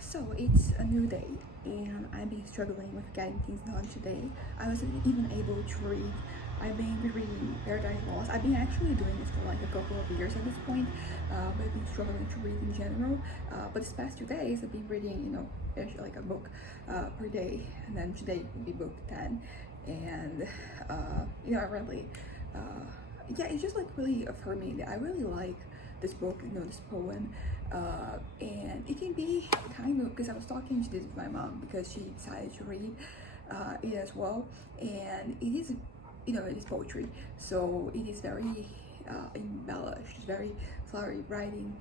So it's a new day, and I've been struggling with getting things done today. I wasn't even able to read. I've been reading Paradise Lost. I've been actually doing this for like a couple of years at this point, but I've been struggling to read in general. But this past 2 days, I've been reading, actually like a book per day, and then today will be book 10. And, I really, yeah, it's just like really affirming that I really like this book, this poem, and it can be kind of, because I was talking to this with my mom because she decided to read it as well, and it is, it is poetry, so it is very embellished, very flowery writing,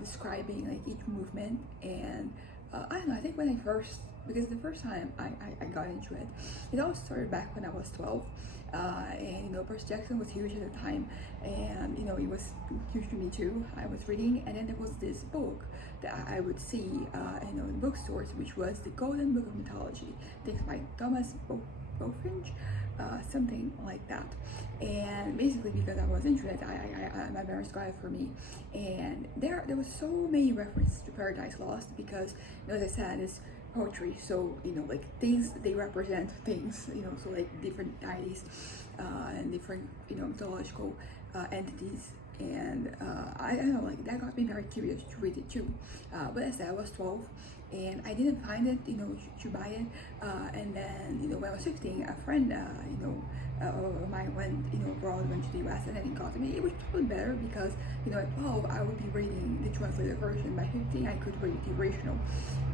describing like each movement, and I don't know. I think when I first, because the first time I got into it, it all started back when I was 12. And Percy Jackson was huge at the time, and it was huge to me too. I was reading, and then there was this book that I would see, in bookstores, which was the Golden Book of Mythology. I think it's by Thomas Bulfinch, something like that. And basically, because I was interested, my parents got it for me, and there was so many references to Paradise Lost because, as I said, it's poetry, so like things, they represent things, so like different deities and different mythological entities, and I don't know, like that got me very curious to read it too, but as I said, I was 12 and I didn't find it, to buy it, and then when I was 15, a friend of mine went, abroad, went to the US, and then he got me. It was probably better because, at 12 I would be reading the translated version. By 15 I could read the original,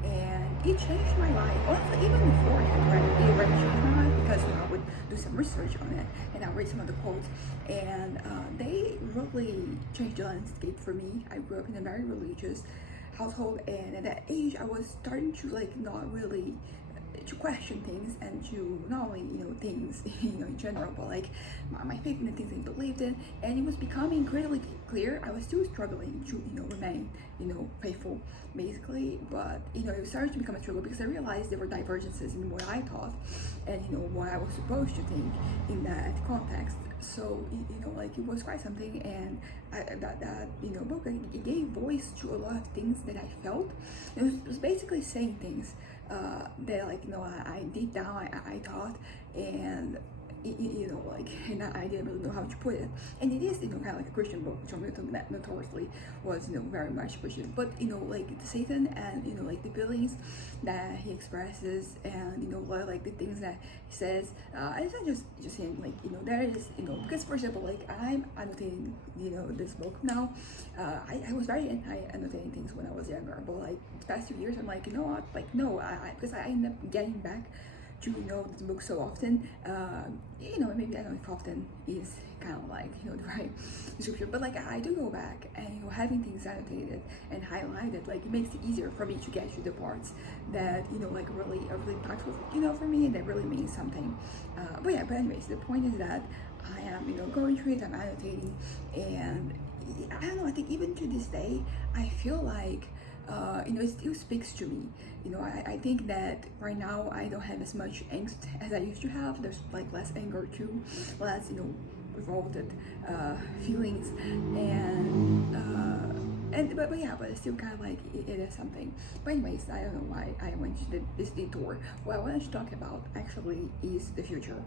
and it changed my life. Honestly, even before I had read it, it already changed my life because I would do some research on it and I read some of the quotes, and they really changed the landscape for me. I grew up in a very religious household, and at that age I was starting to like not really to question things, and to not only things in general, but like my faith in the things I believed in, and it was becoming incredibly clear. I was still struggling to remain faithful, basically, but it started to become a struggle because I realized there were divergences in what I thought and what I was supposed to think in that context. So like it was quite something, and that book, it gave voice to a lot of things that I felt. It was basically saying things that like I deep down I thought, and like, and I didn't really know how to put it. And it is kind of like a Christian book. John Milton notoriously was very much Christian, but like the Satan, and like the feelings that he expresses, and a lot of like the things that he says, it's not just him, like there is because, for example, like I'm annotating this book now. I was very anti-annotating things when I was younger, but like the past 2 years I'm like, what, like no, because I end up getting back to this book so often. Maybe I don't know if often is kind of like the right description, but like I do go back, and having things annotated and highlighted, like it makes it easier for me to get to the parts that like really are really impactful for me, and that really means something. But anyways, the point is that I am going through it, I'm annotating, and I don't know, I think even to this day I feel like it still speaks to me. I think that right now I don't have as much angst as I used to have. There's like less anger too, less revolted feelings, but it's still kind of like it is something. But anyways, I don't know why I went to this detour. What I wanted to talk about actually is the future.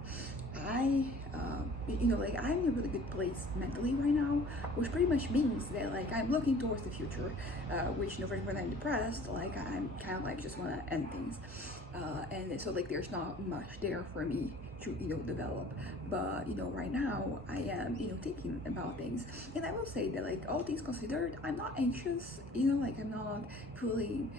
Like I'm in a really good place mentally right now, which pretty much means that like I'm looking towards the future, which when I'm depressed, like I'm kind of like just want to end things, and so like there's not much there for me to develop. But right now I am thinking about things, and I will say that like all things considered, I'm not anxious. Like I'm not feeling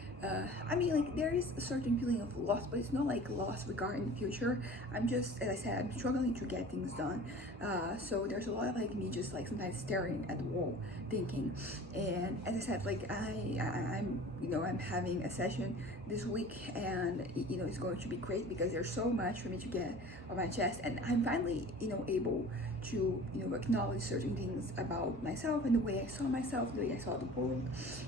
I mean, like there is a certain feeling of loss, but it's not like loss regarding the future. I'm just, as I said, I'm struggling to get things done, so there's a lot of like me just like sometimes staring at the wall thinking. And as I said, like I'm having a session this week, and it's going to be great because there's so much for me to get on my chest, and I'm finally able to acknowledge certain things about myself and the way I saw myself, the way I saw the world.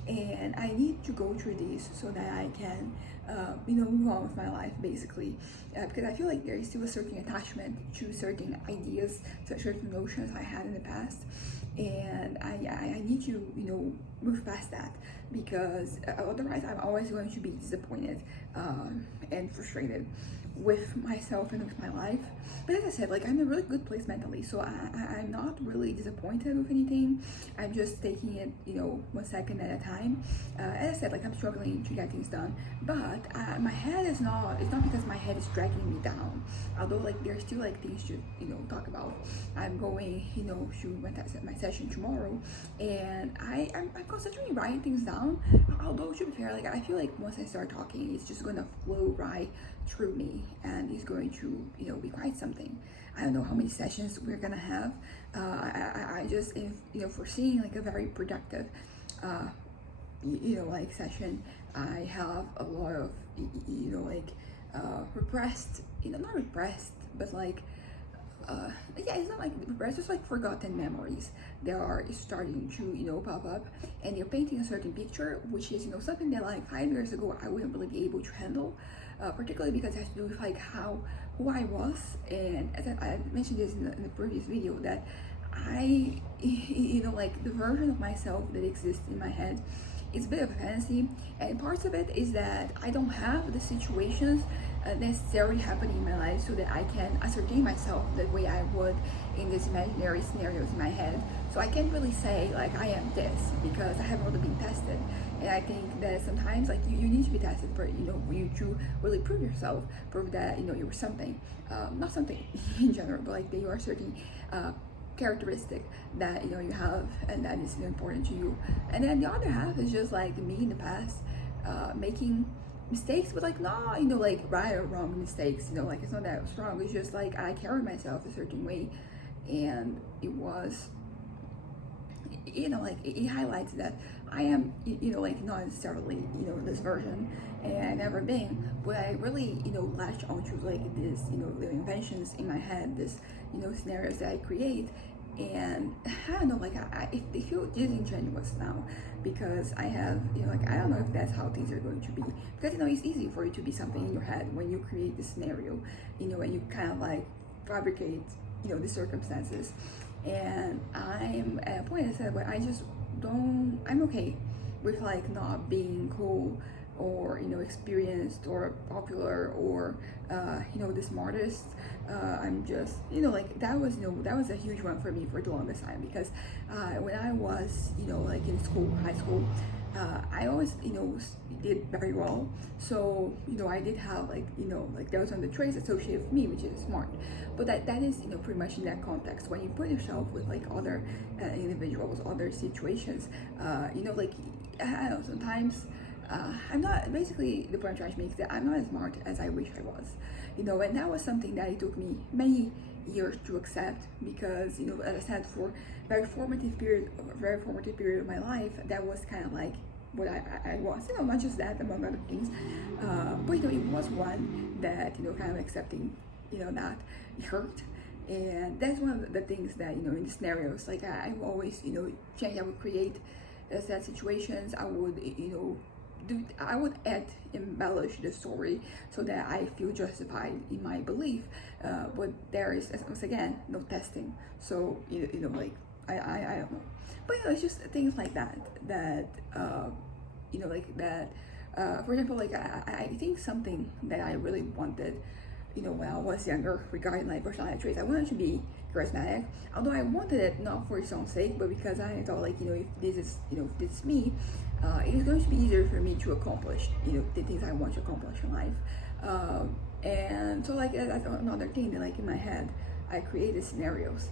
And I need to go through this so that I can move on with my life, basically, because I feel like there is still a certain attachment to certain ideas, to certain notions I had in the past, and I need to, move past that, because otherwise I'm always going to be disappointed and frustrated with myself and with my life. But as I said, like, I'm in a really good place mentally, so I'm not really disappointed with anything. I'm just taking it, 1 second at a time. As I said, like, I'm struggling to get things done, but my head is not, it's not because my head is dragging me down, although like there's still like things to, talk about. I'm going, to my session tomorrow, and I'm considering writing things down, although to be fair, like, I feel like once I start talking, it's just gonna flow right through me, and it's going to, be quite something. I don't know how many sessions we're gonna have. I just, foreseeing like a very productive, like session. I have a lot of, repressed, not repressed, but like, yeah, it's not like repressed, just like forgotten memories that are starting to, pop up, and you're painting a certain picture, which is, something that like 5 years ago I wouldn't really be able to handle, particularly because it has to do with like who I was. And as I mentioned this in the previous video, that I, like the version of myself that exists in my head, it's a bit of a fantasy, and parts of it is that I don't have the situations necessarily happening in my life so that I can ascertain myself the way I would in these imaginary scenarios in my head. So I can't really say like I am this, because I haven't really been tested. And I think that sometimes like you need to be tested for, for you to really prove yourself, prove that, you're something, not something in general, but like that you are certain characteristic that you have, and that is important to you. And then the other half is just like me in the past, making mistakes, but like not like right or wrong mistakes, like it's not that strong. It's just like I carry myself a certain way, and it was, like it highlights that I am, like not necessarily, this version, and I've never been, but I really, latch onto like this, the inventions in my head, this, scenarios that I create. And I don't know, like they feel disingenuous now, because I have, like, I don't know if that's how things are going to be, because it's easy for you to be something in your head when you create this scenario, and you kind of like fabricate, the circumstances. And I'm at a point, I said, where I just don't, I'm okay with like not being cool or experienced or popular or the smartest. I'm just like that was a huge one for me for the longest time, because when I was like in school, high school, I always did very well. So I did have like like there was one of the traits associated with me, which is smart. But that is pretty much in that context. When you put yourself with like other individuals, other situations, like I don't know, sometimes I'm not, basically the point I'm trying to make is that I'm not as smart as I wish I was, and that was something that it took me many years to accept, because as I said, for a very formative period of my life, that was kind of like what I was, not just that, among other things, but it was one that kind of accepting that it hurt. And that's one of the things that in the scenarios, like I always change. I would create sad situations. I would I would embellish the story so that I feel justified in my belief, but there is, once again, no testing. So like I don't know, but it's just things like that like that. For example, like I think something that I really wanted when I was younger regarding like personality traits, I wanted to be charismatic, although I wanted it not for its own sake, but because I thought like if this is if this is me, it is going to be easier for me to accomplish the things I want to accomplish in life. And so like that's another thing that like in my head I created scenarios,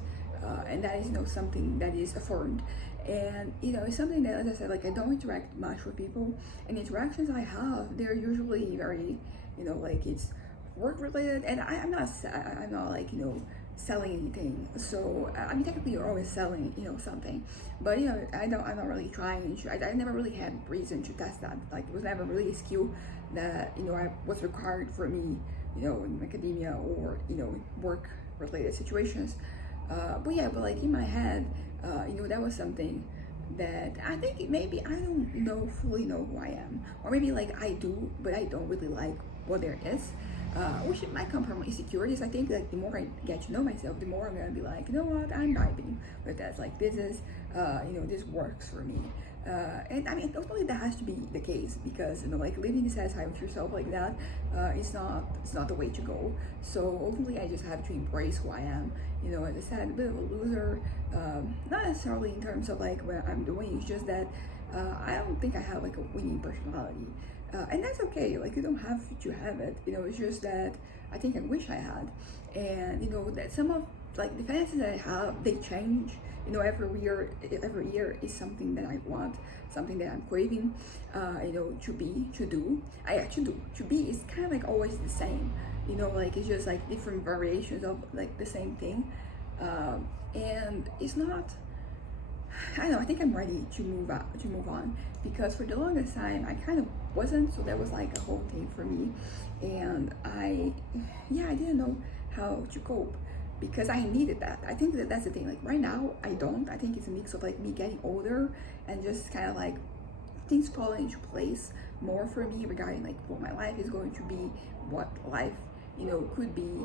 and that is something that is affirmed. And it's something that, as I said, like I don't interact much with people, and the interactions I have, they're usually very like it's work related, and I'm not like selling anything. So I mean, technically you're always selling something, but I'm not really trying to, I never really had reason to test that. Like it was never really a skill that I was required for me in academia or work related situations. But like in my head, that was something that I think maybe I don't fully know who I am, or maybe like I do, but I don't really like what there is. which might come from insecurities. I think like the more I get to know myself, the more I'm gonna be like, you know what, I'm vibing with that. Like this is, this works for me. And I mean, ultimately that has to be the case, because like living satisfied with yourself like that, it's not the way to go. So ultimately, I just have to embrace who I am. As I said, a bit of a loser, not necessarily in terms of like what I'm doing. It's just that I don't think I have like a winning personality, and that's okay. Like you don't have to have it. It's just that I think I wish I had, and that some of like the fantasies that I have, they change. Every year is something that I want, something that I'm craving, to do. I actually do. To be is kind of like always the same, like it's just like different variations of like the same thing. And it's not, I don't know, I think I'm ready to move on, because for the longest time I kind of wasn't, so that was like a whole thing for me. And I didn't know how to cope, because I needed that. I think that's the thing. Like right now, I don't. I think it's a mix of like me getting older and just kind of like things falling into place more for me regarding like what my life is going to be, what life could be.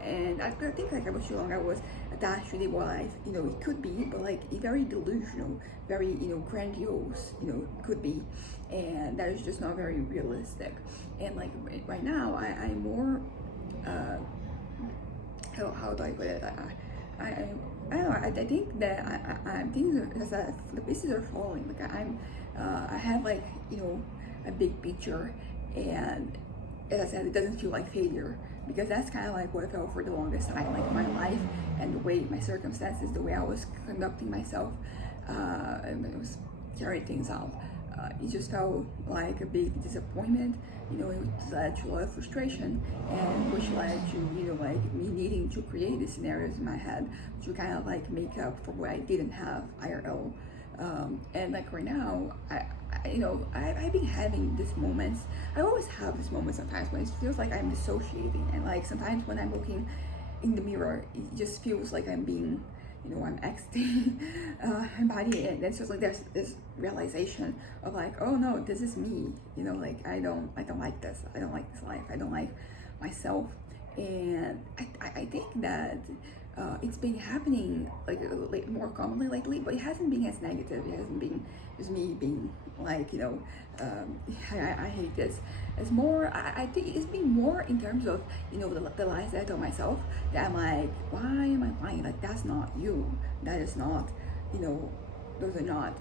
And I think like I was too long. I was attached to the what life it could be, but like very delusional, very grandiose could be, and that is just not very realistic. And like right now, I'm more. How do I put it? I don't know. I think that things are, as the pieces are falling. Like I have like a big picture, and as I said, it doesn't feel like failure, because that's kind of like what I felt for the longest time. Like my life and the way my circumstances, the way I was conducting myself, and I was carrying things out. It just felt like a big disappointment. It led to a lot of frustration, and which led to like me needing to create these scenarios in my head to kind of like make up for what I didn't have IRL. And like right now, I've been having these moments. I always have this moment sometimes when it feels like I'm dissociating, and like sometimes when I'm looking in the mirror, it just feels like I'm being, I'm exiting my body, and it's just like there's this realization of like, oh no, this is me. Like I don't like this. I don't like this life. I don't like myself. And I think that it's been happening like more commonly lately, but it hasn't been as negative. It hasn't been just me being like, I hate this. It's more, I think it's been more in terms of, the lies that I tell myself, that I'm like, why am I lying? Like, that's not you. That is not, those are not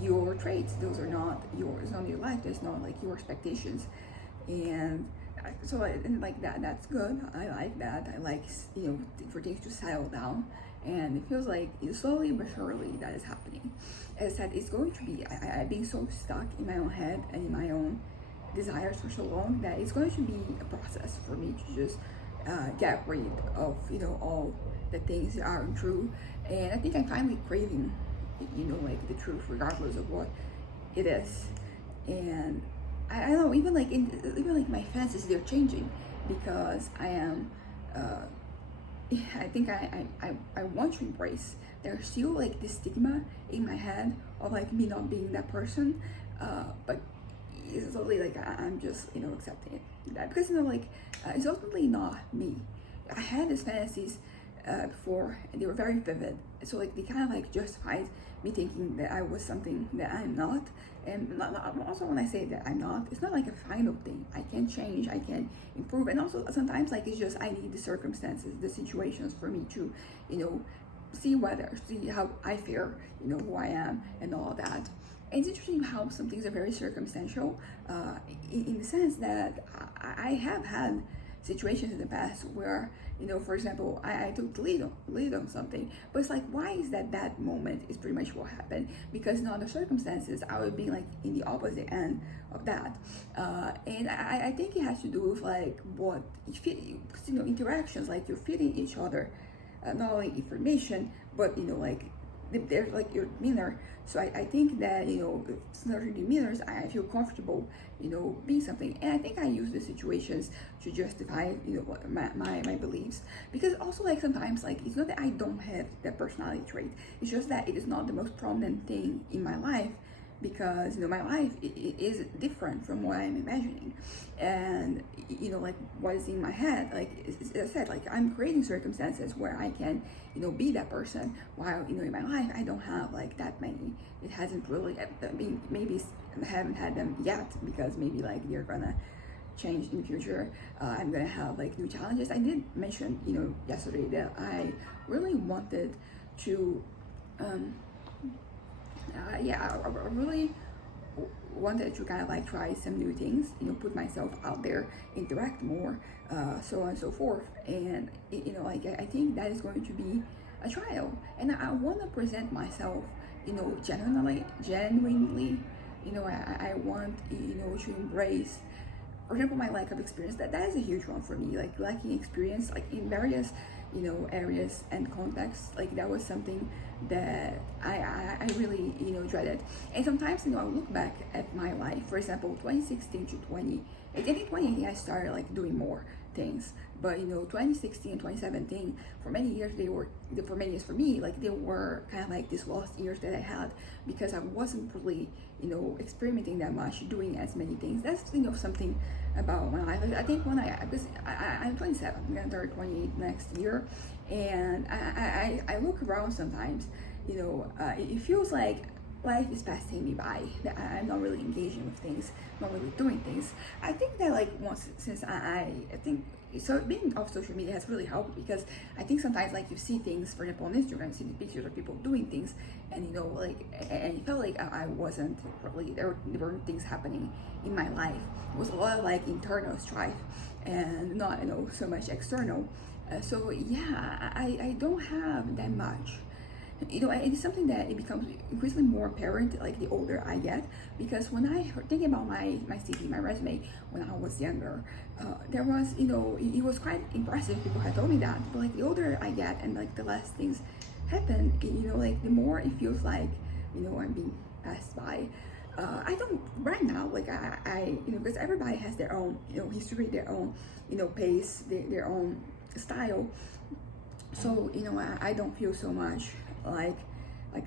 your traits. Those are not yours. It's not your life. That's not like your expectations. And so like that's good. I like that. I like for things to settle down, and it feels like slowly but surely that is happening. As I said, it's going to be. I've been so stuck in my own head and in my own desires for so long that it's going to be a process for me to just get rid of all the things that aren't true. And I think I'm finally craving like the truth, regardless of what it is. And I don't know, even like my fantasies, they're changing, because I am I think I want to embrace. There's still like this stigma in my head of like me not being that person, but it's totally like I'm just accepting that, because it's ultimately not me. I had these fantasies before, and they were very vivid, so like they kind of like justified me thinking that I was something that I'm not. And also, when I say that I'm not, it's not like a final thing. I can change, I can improve, and also sometimes like it's just I need the circumstances, the situations for me to see how I fare, who I am and all of that. And it's interesting how some things are very circumstantial, in the sense that I have had situations in the past where, for example, I took the lead on something, but it's like, why is that moment is pretty much what happened? Because in other circumstances, I would be like in the opposite end of that. And I think it has to do with like what you fit, interactions, like you're feeding each other, not only information, but like there's like your demeanor. So I think that certain demeanors, I feel comfortable being something, and I think I use the situations to justify my beliefs. Because also like sometimes like it's not that I don't have that personality trait, it's just that it is not the most prominent thing in my life, because my life is different from what I'm imagining. And like what is in my head, like as I said, like I'm creating circumstances where I can be that person, while in my life I don't have like that many. It hasn't really, I mean, maybe I haven't had them yet, because maybe like they're gonna change in the future. I'm gonna have like new challenges. I did mention yesterday that I really wanted to I really wanted to kind of like try some new things, put myself out there, interact more, so on and so forth. And like I think that is going to be a trial, and I want to present myself, genuinely. I want to embrace, for example, my lack of experience. That is a huge one for me. Like lacking experience, like in various areas and contexts. Like that was something that I really dreaded. And sometimes I look back at my life. For example, 2016 to 2018, I started like doing more things. But 2016 and 2017, for many years for me, like they were kind of like these lost years that I had, because I wasn't really experimenting that much, doing as many things. That's something about my life. I think because I'm 27, I'm gonna turn 28 next year, and I look around sometimes, it feels like life is passing me by, that I'm not really engaging with things, not really doing things. I think that like since I think so, being off social media has really helped, because I think sometimes like you see things, for example, on Instagram, see the pictures of people doing things, and like, and it felt like I wasn't really there weren't things happening in my life. It was a lot of like internal strife, and not so much external. So yeah, I don't have that much. And it's something that it becomes increasingly more apparent like the older I get, because when I think about my CV, my resume when I was younger, there was it was quite impressive. People had told me that, but like the older I get and like the less things happen, like the more it feels like I'm being passed by. I don't right now, like I because everybody has their own history, their own pace, their own style. So I don't feel so much like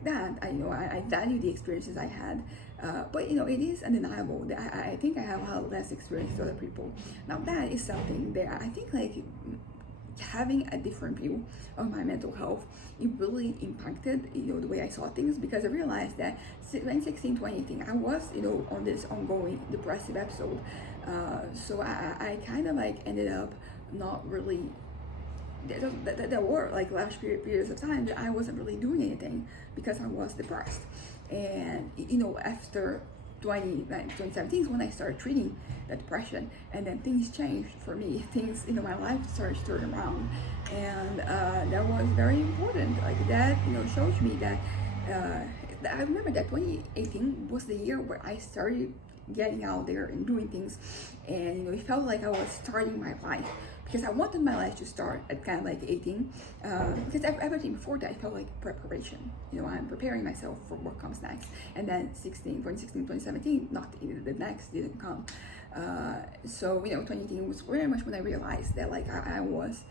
that. I value the experiences I had, but it is undeniable that I think I have had less experience than other people. Now that is something that I think like having a different view of my mental health, it really impacted the way I saw things, because I realized that 2016, 2018, I was on this ongoing depressive episode. So I kind of like ended up not really, there were like last periods of time that I wasn't really doing anything because I was depressed. And after 2017 is when I started treating the depression, and then things changed for me. Things my life started to turn around, and that was very important. Like that showed me that I remember that 2018 was the year where I started getting out there and doing things, and it felt like I was starting my life, because I wanted my life to start at kind of like 18, because everything before that felt like preparation. I'm preparing myself for what comes next. And then 2016, 2017, not the next didn't come. So 2018 was very much when I realized that like I was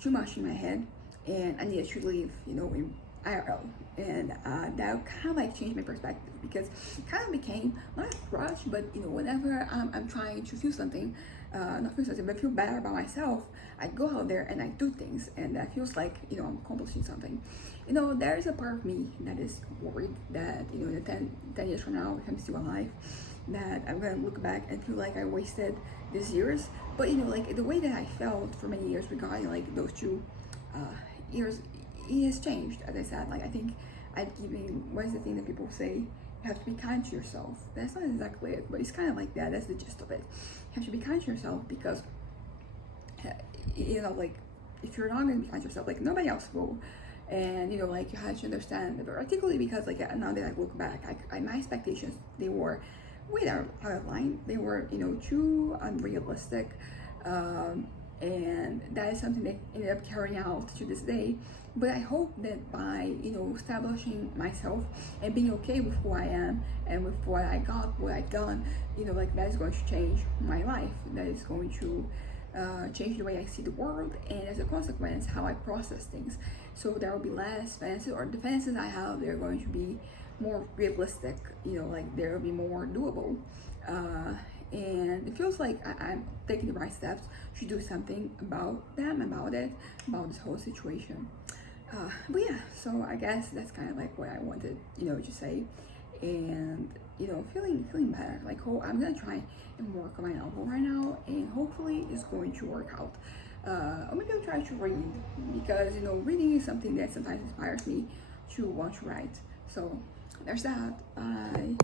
too much in my head, and I needed to live in IRL. And that kind of like changed my perspective, because it kind of became not a crush, but whenever I'm trying to feel something, not feel something, but feel better about myself, I go out there and I do things, and that feels like I'm accomplishing something. There is a part of me that is worried that in the 10 years from now, if I'm still alive, that I'm gonna look back and feel like I wasted these years. But like the way that I felt for many years regarding like those 2 years, it has changed. As I said, like I think what is the thing that people say? You have to be kind to yourself. That's not exactly it, but it's kind of like that. That's the gist of it. You have to be kind to yourself, because like if you're not going to be kind to yourself, like nobody else will. And like you have to understand, particularly because like now that I look back, my expectations, they were way out of line. They were too unrealistic, and that is something that ended up carrying out to this day. But I hope that by establishing myself and being okay with who I am and with what I got, what I've done, like that is going to change my life. That is going to change the way I see the world, and as a consequence, how I process things. So there will be less fences, or the fences I have, they're going to be more realistic, you know, like they'll be more doable. And it feels like I'm taking the right steps to do something about them, about it, about this whole situation. But yeah, so I guess that's kind of like what I wanted, you know, to say. And you know, feeling better. Like, oh, I'm gonna try and work on my elbow right now, and hopefully it's going to work out. Or maybe I'll try to read, because you know, reading is something that sometimes inspires me to want to write. So there's that. Bye.